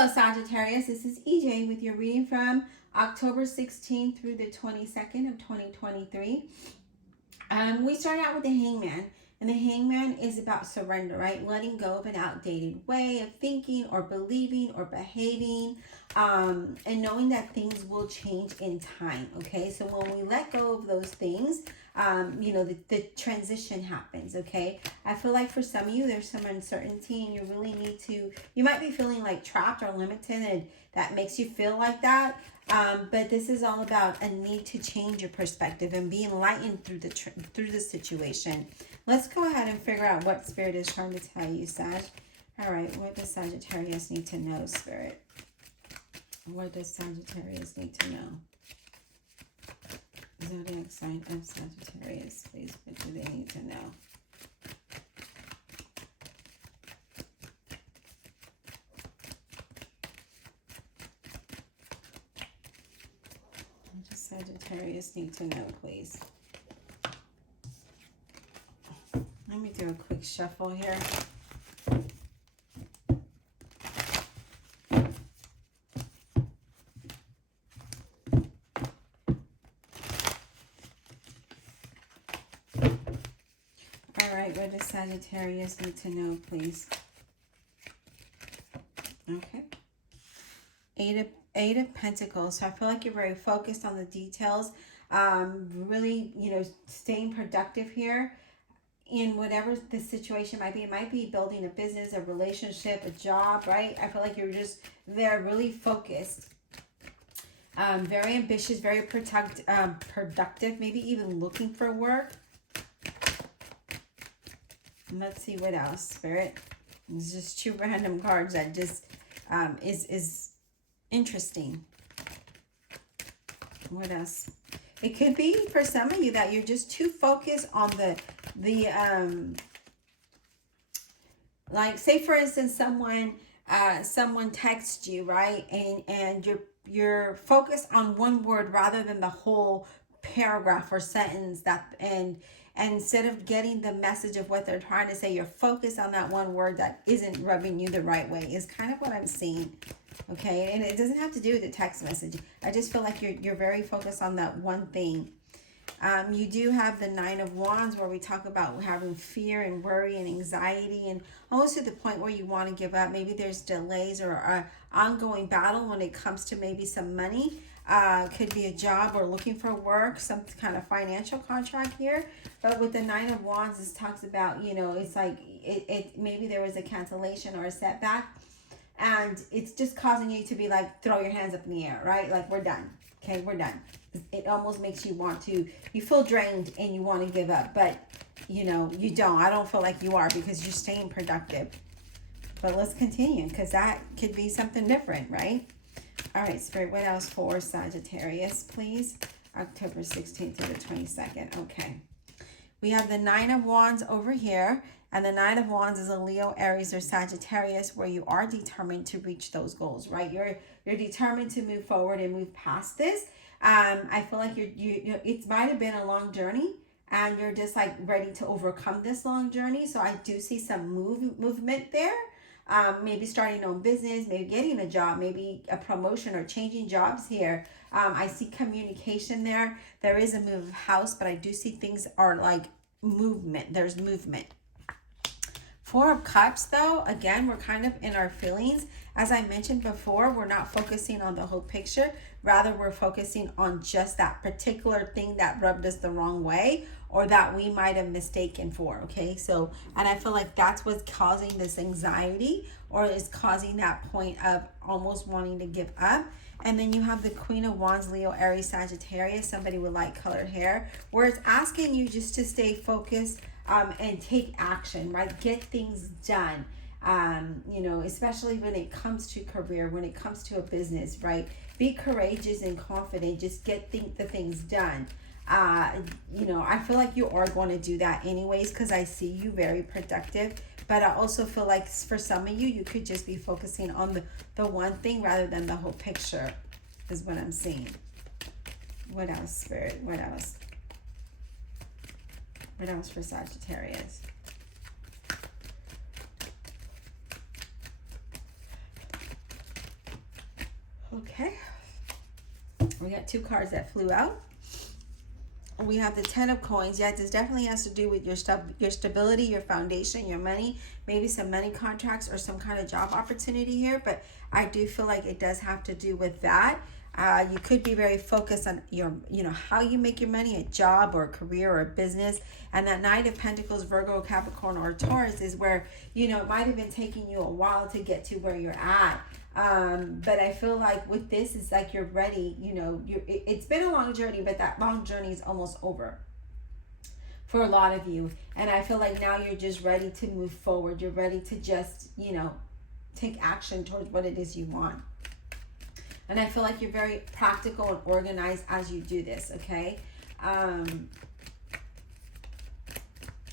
Hello Sagittarius, this is EJ with your reading from October 16th through the 22nd of 2023. We start out with the Hangman, and the Hangman is about surrender, right? Letting go of an outdated way of thinking or believing or behaving, and knowing that things will change in time, okay? So when we let go of those things, the transition happens, okay? I feel like for some of you, there's some uncertainty and you really need to, you might be feeling like trapped or limited, and that makes you feel like that. But this is all about a need to change your perspective and be enlightened through the situation. Let's go ahead and figure out what Spirit is trying to tell you, Sag. All right, what does Sagittarius need to know, Spirit? What does Sagittarius need to know? Zodiac sign of Sagittarius, please. What do they need to know? What does Sagittarius need to know, please? Let me do a quick shuffle here. What does Sagittarius need to know, please? Okay. Eight of Pentacles. So I feel like you're very focused on the details. Really, staying productive here in whatever the situation might be. It might be building a business, a relationship, a job, right? I feel like you're just there really focused. Very ambitious, very productive, maybe even looking for work. Let's see what else, Spirit. It's just two random cards that just is interesting. What else? It could be for some of you that you're just too focused on like say for instance someone texts you, right? And you're focused on one word rather than the whole paragraph or sentence and instead of getting the message of what they're trying to say, you're focused on that one word that isn't rubbing you the right way, is kind of what I'm seeing. Okay, and it doesn't have to do with the text message. I just feel like you're very focused on that one thing. You do have the Nine of Wands, where we talk about having fear and worry and anxiety, and almost to the point where you want to give up. Maybe there's delays or an ongoing battle when it comes to maybe some money. Could be a job or looking for work, some kind of financial contract here. But with the Nine of Wands, this talks about, it's like it maybe there was a cancellation or a setback, and it's just causing you to be like, throw your hands up in the air, right? Like, we're done. Okay, we're done. It almost makes you want to, you feel drained and you want to give up, but you don't. I don't feel like you are, because you're staying productive. But let's continue, because that could be something different, right? All right, Spirit, what else for Sagittarius, please? October 16th to the 22nd. Okay. We have the Nine of Wands over here. And the Nine of Wands is a Leo, Aries, or Sagittarius, where you are determined to reach those goals, right? You're determined to move forward and move past this. I feel like it might have been a long journey, and you're just like ready to overcome this long journey. So I do see some movement there. Maybe starting your own business, maybe getting a job, maybe a promotion or changing jobs here. I see communication there. There is a move of house, but I do see things are like movement. There's movement. Four of Cups, though, again, we're kind of in our feelings. As I mentioned before, we're not focusing on the whole picture. Rather, we're focusing on just that particular thing that rubbed us the wrong way, or that we might have mistaken for, okay? So, and I feel like that's what's causing this anxiety, or is causing that point of almost wanting to give up. And then you have the Queen of Wands, Leo, Aries, Sagittarius, somebody with light colored hair, where it's asking you just to stay focused and take action, right? Get things done. Especially when it comes to career, when it comes to a business, right? Be courageous and confident. Just get the things done. I feel like you are going to do that anyways, because I see you very productive. But I also feel like for some of you, you could just be focusing on the one thing rather than the whole picture, is what I'm seeing. What else, Spirit? What else? What else for Sagittarius? Okay. We got 2 cards that flew out. We have the 10 of coins. Yeah, this definitely has to do with your stuff, your stability, your foundation, your money, maybe some money contracts or some kind of job opportunity here. But I do feel like it does have to do with that. You could be very focused on your, how you make your money, a job or a career or a business. And that Knight of Pentacles, Virgo, Capricorn, or Taurus is where, it might have been taking you a while to get to where you're at. But I feel like with this, it's like you're ready, it's been a long journey, but that long journey is almost over for a lot of you. And I feel like now you're just ready to move forward. You're ready to just, take action towards what it is you want. And I feel like you're very practical and organized as you do this, okay?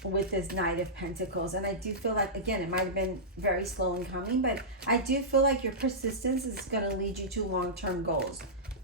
With this Knight of Pentacles. And I do feel like, again, it might have been very slow in coming, but I do feel like your persistence is going to lead you to long-term goals.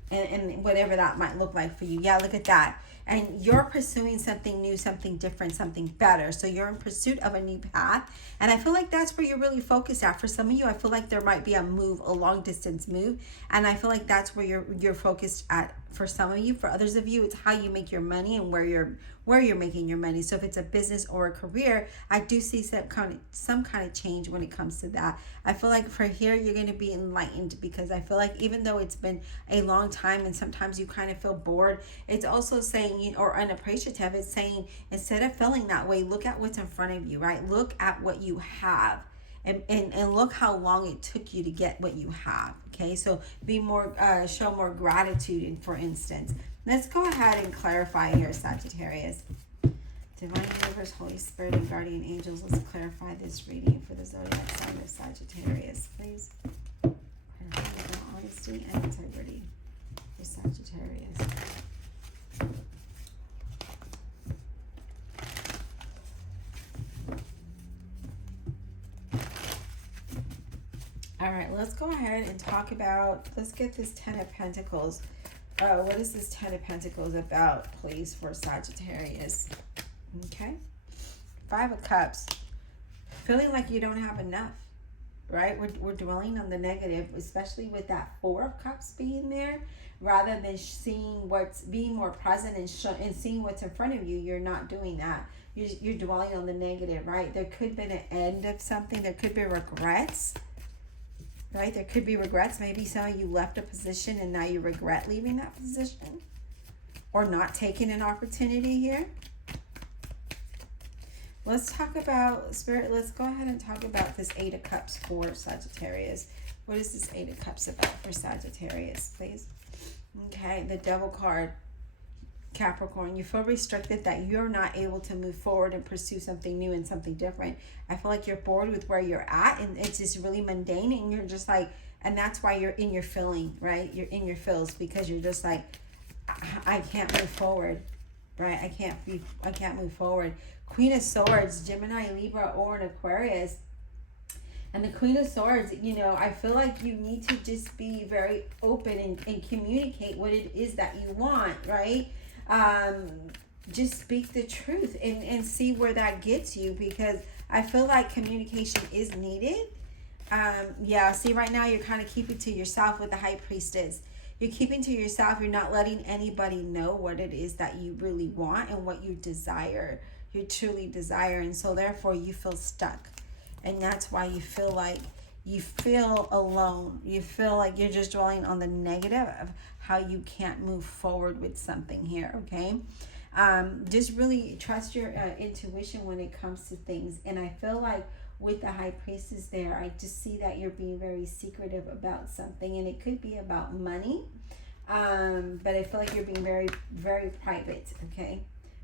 And whatever that might look like for you. Yeah, look at that. And you're pursuing something new, something different, something better. So you're in pursuit of a new path. And I feel like that's where you're really focused at. For some of you, I feel like there might be a move, a long distance move. And I feel like that's where you're focused at for some of you. For others of you, it's how you make your money and where you're making your money. So if it's a business or a career, I do see some kind of change when it comes to that. I feel like for here, you're going to be enlightened, because I feel like even though it's been a long time and sometimes you kind of feel bored, it's also saying, or unappreciative, it's saying, instead of feeling that way, look at what's in front of you, right? Look at what you have. And look how long it took you to get what you have. Okay, so be more, show more gratitude. For instance, let's go ahead and clarify here, Sagittarius. Divine Universe, Holy Spirit, and Guardian Angels, let's clarify this reading for the zodiac sign of Sagittarius, please. Honesty and integrity for Sagittarius. All right, let's go ahead and talk about, let's get this 10 of Pentacles. What is this 10 of Pentacles about, please, for Sagittarius? Okay. 5 of Cups. Feeling like you don't have enough, right? We're dwelling on the negative, especially with that 4 of Cups being there. Rather than seeing being more present and seeing what's in front of you, you're not doing that. You're dwelling on the negative, right? There could be an end of something. There could be regrets. Right? There could be regrets. Maybe some of you left a position and now you regret leaving that position or not taking an opportunity here. Let's talk about, Spirit, let's go ahead and talk about this 8 of Cups for Sagittarius. What is this 8 of Cups about for Sagittarius, please? Okay, the Devil card. Capricorn, you feel restricted, that you're not able to move forward and pursue something new and something different. I feel like you're bored with where you're at and it's just really mundane, and you're just like, and that's why you're in your feeling, right? You're in your feels, because you're just like, I can't move forward, right? I can't move forward. Queen of Swords, Gemini, Libra, or an Aquarius. And the Queen of Swords, I feel like you need to just be very open and communicate what it is that you want, right? Just speak the truth and see where that gets you, because I feel like communication is needed. Yeah, see, right now you're kind of keeping to yourself with the High Priestess. You're keeping to yourself. You're not letting anybody know what it is that you really want and what you desire. You truly desire. And so therefore you feel stuck. And that's why you feel like you feel alone. You feel like you're just dwelling on the negative of how you can't move forward with something here, okay? Just really trust your intuition when it comes to things. And I feel like with the High Priestess there, I just see that you're being very secretive about something. And it could be about money. But I feel like you're being very, very private, okay?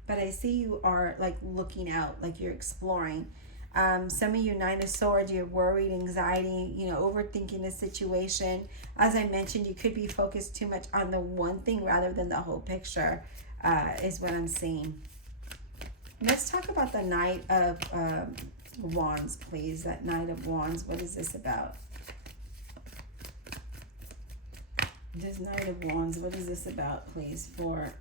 But I see you are like looking out, like you're exploring. Some of you, 9 of Swords, you're worried, anxiety, overthinking the situation. As I mentioned, you could be focused too much on the one thing rather than the whole picture, is what I'm seeing. Let's talk about the Knight of Wands, please. That Knight of Wands, what is this about? This Knight of Wands, what is this about, please, for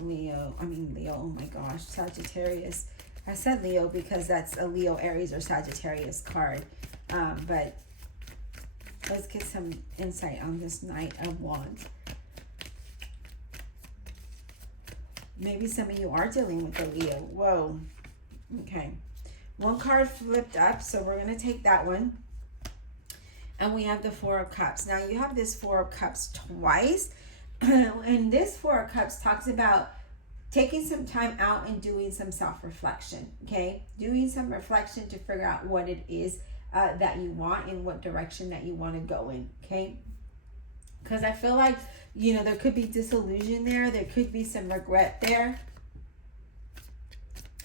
Leo? Oh my gosh, Sagittarius. I said Leo because that's a Leo, Aries, or Sagittarius card. But Let's get some insight on this Knight of Wands. Maybe some of you are dealing with a Leo. Whoa. Okay. One card flipped up, so we're going to take that one. And we have the Four of Cups. Now, you have this Four of Cups twice. And this Four of Cups talks about taking some time out and doing some self-reflection, okay? Doing some reflection to figure out what it is that you want and what direction that you want to go in, okay? Because I feel like, you know, there could be disillusion there. There could be some regret there.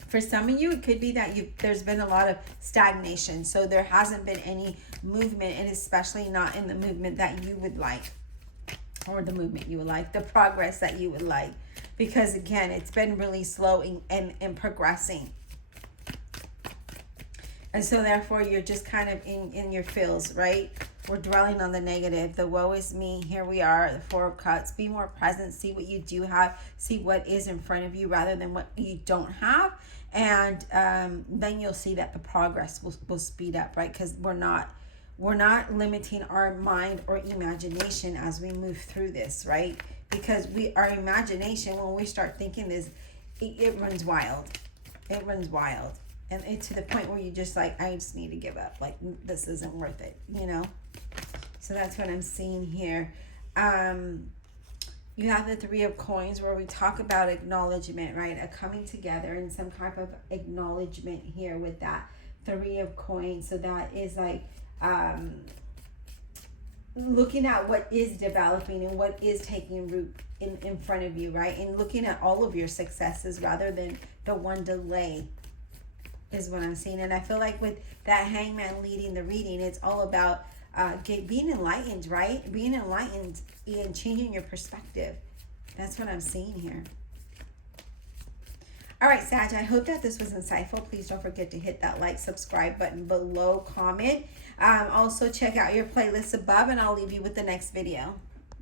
For some of you, it could be that there's been a lot of stagnation. So there hasn't been any movement, and especially not in the movement that you would like. Or the movement you would like. The progress that you would like. Because again, it's been really slow and progressing. And so therefore, you're just kind of in your feels, right? We're dwelling on the negative. The woe is me. Here we are, the Four of Cups. Be more present. See what you do have. See what is in front of you rather than what you don't have. And then you'll see that the progress will speed up, right? Because we're not limiting our mind or imagination as we move through this, right? Because our imagination, when we start thinking this, it runs wild. It runs wild. And it's to the point where you just like, I just need to give up. Like, this isn't worth it, you know? So that's what I'm seeing here. You have the Three of Coins where we talk about acknowledgement, right? A coming together and some type of acknowledgement here with that Three of Coins. So that is like looking at what is developing and what is taking root in front of you, right? And looking at all of your successes rather than the one delay is what I'm seeing. And I feel like with that Hangman leading the reading, it's all about being enlightened, right? Being enlightened and changing your perspective. That's what I'm seeing here. All right, Sag, I hope that this was insightful. Please don't forget to hit that like, subscribe button below, comment. Also, check out your playlists above, and I'll leave you with the next video.